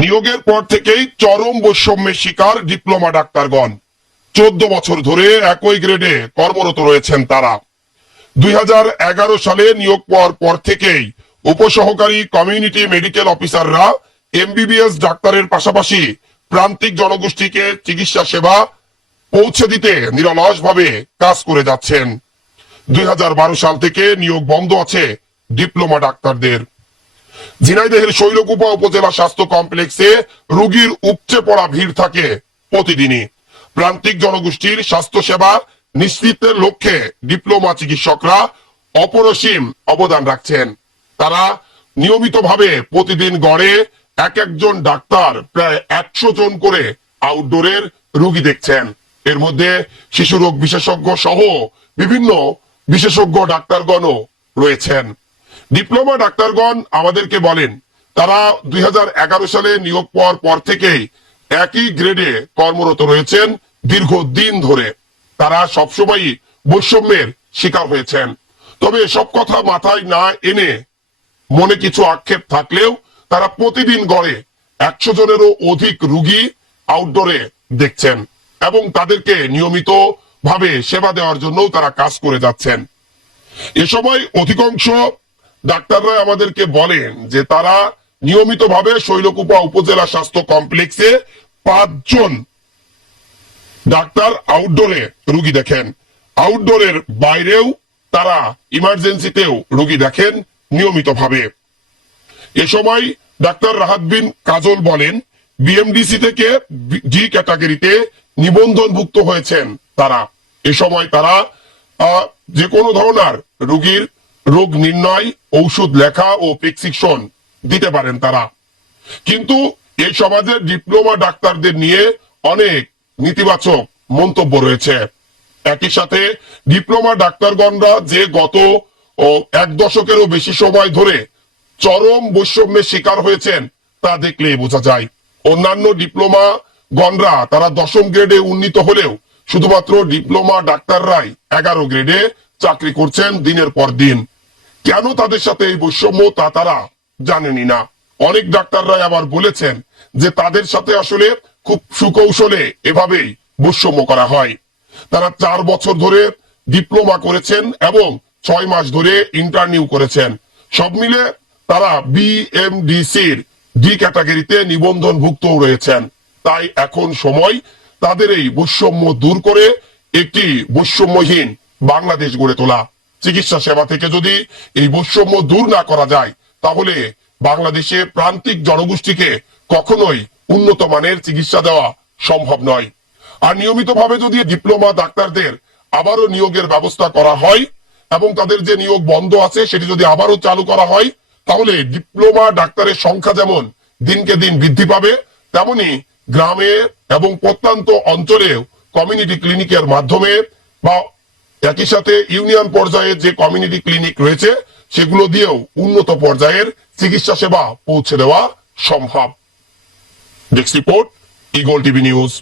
নিয়োগের পর থেকেই চরম বৈষম্যের শিকার ডিপ্লোমা ডাক্তারগণ। 14 বছর ধরে একই গ্রেডে কর্মরত রয়েছেন তারা। 2011 সালে নিয়োগ পাওয়ার পর থেকেই উপসহকারী কমিউনিটি মেডিকেল অফিসাররা এমবিবিএস ডাক্তারের পাশাপাশি প্রান্তিক জনগোষ্ঠীকে চিকিৎসা সেবা পৌঁছে দিতে নিরলসভাবে কাজ করে যাচ্ছেন। 2012 সাল থেকে নিয়োগ বন্ধ আছে ডিপ্লোমা ডাক্তারদের। ঝিনাইদহের শৈলকুপা উপজেলা স্বাস্থ্য কমপ্লেক্সে রোগীর উপচে পড়া ভিড় থাকে প্রতিদিনই। প্রান্তিক জনগোষ্ঠীর স্বাস্থ্য সেবা নিশ্চিতের লক্ষ্যে ডিপ্লোমা চিকিৎসকরা অপরিসীম অবদান রাখছেন। তারা নিয়মিতভাবে প্রতিদিন গড়ে এক একজন ডাক্তার প্রায় 100 জন করে আউটডোরের রোগী দেখছেন। এর মধ্যে শিশু রোগ বিশেষজ্ঞ সহ বিভিন্ন বিশেষজ্ঞ ডাক্তারগণও রয়েছেন। ডিপ্লোমা ডাক্তারগণ আমাদেরকে বলেন, তারা 2011 সালে নিয়োগ পাওয়ার পর থেকেই একই গ্রেডে কর্মরত রয়েছেন দীর্ঘদিন ধরে। তারা সবসময়ই বৈষম্যের শিকার হয়েছেন। তবে এসব কথা মাথায় না এনে মনে কিছু আক্ষেপ থাকলেও তারা প্রতিদিন গড়ে 100 জনেরও অধিক রোগী আউটডোরে দেখছেন এবং তাদেরকে নিয়মিত ভাবে সেবা দেওয়ার জন্য তারা কাজ করে যাচ্ছেন। এ সময় অধিকাংশ ডাক্তাররা আমাদেরকে বলেন যে তারা নিয়মিতভাবে শৈলকুপা উপজেলা স্বাস্থ্য কমপ্লেক্সে 5 জন ডাক্তার আউটডোরে রোগী দেখেন। আউটডোরের বাইরেও তারা ইমার্জেন্সিতেও রোগী দেখেন নিয়মিতভাবে। এ সময় ডাক্তার রাহাত বিন কাজল বলেন, বিএমডিসি থেকে জি ক্যাটাগরিতে নিবন্ধনভুক্ত হয়েছেন তারা। এ সময় তারা যে কোনো ধরনের রোগীর রোগ নির্ণয়, ঔষধ লেখা ও প্রেসক্রিপশন দিতে পারেন তারা। কিন্তু এই সমাজের ডিপ্লোমা ডাক্তারদের নিয়ে অনেক নেতিবাচক মন্তব্য রয়েছে। একই সাথে ডিপ্লোমা ডাক্তারগণরা যে গত 1 দশকেরও বেশি সময় ধরে চরম বৈষম্যের শিকার হয়েছেন তা দেখলেই বোঝা যায়। অন্যান্য ডিপ্লোমা গণরা তারা 10ম গ্রেডে উন্নীত হলেও শুধুমাত্র ডিপ্লোমা ডাক্তাররাই 11 গ্রেডে চাকরি করছেন দিনের পর দিন। কেন তাদের সাথে এই বৈষম্য তা তারা জানেনই না। অনেক ডাক্তাররাই আবার বলেছেন যে তাদের সাথে আসলে খুব সুকৌশলে এভাবেই বৈষম্য করা হয়। তারা 4 বছর ধরে ডিপ্লোমা করেছেন এবং 6 মাস ধরে ইন্টারনিউ করেছেন। সব মিলে তারা বিএমডিসির ডি ক্যাটাগরিতে নিবন্ধনভুক্ত রয়েছেন। তাই এখন সময় তাদের এই বৈষম্য দূর করে একটি বৈষম্যহীন বাংলাদেশ গড়ে তোলা। চিকিৎসা সেবা থেকে যদি এই বৈষম্য দূর না করা যায় তাহলে বাংলাদেশে প্রান্তিক জনগোষ্ঠীকে কখনোই উন্নত মানের চিকিৎসা দেওয়া সম্ভব নয়। আর নিয়মিতভাবে যদি ডিপ্লোমা ডাক্তারদের আবারও নিয়োগের ব্যবস্থা করা হয় এবং তাদের যে নিয়োগ বন্ধ আছে সেটি যদি আবারও চালু করা হয় তাহলে ডিপ্লোমা ডাক্তারের সংখ্যা যেমন দিনকে দিন বৃদ্ধি পাবে, তেমনি গ্রামে এবং প্রত্যন্ত অঞ্চলেও কমিউনিটি ক্লিনিকের মাধ্যমে বা একই সাথে ইউনিয়ন পর্যায়ে যে কমিউনিটি ক্লিনিক রয়েছে সেগুলো দিয়েও উন্নত পর্যায়ের চিকিৎসা সেবা পৌঁছে দেওয়া সম্ভব। Desk report, eagle TV news.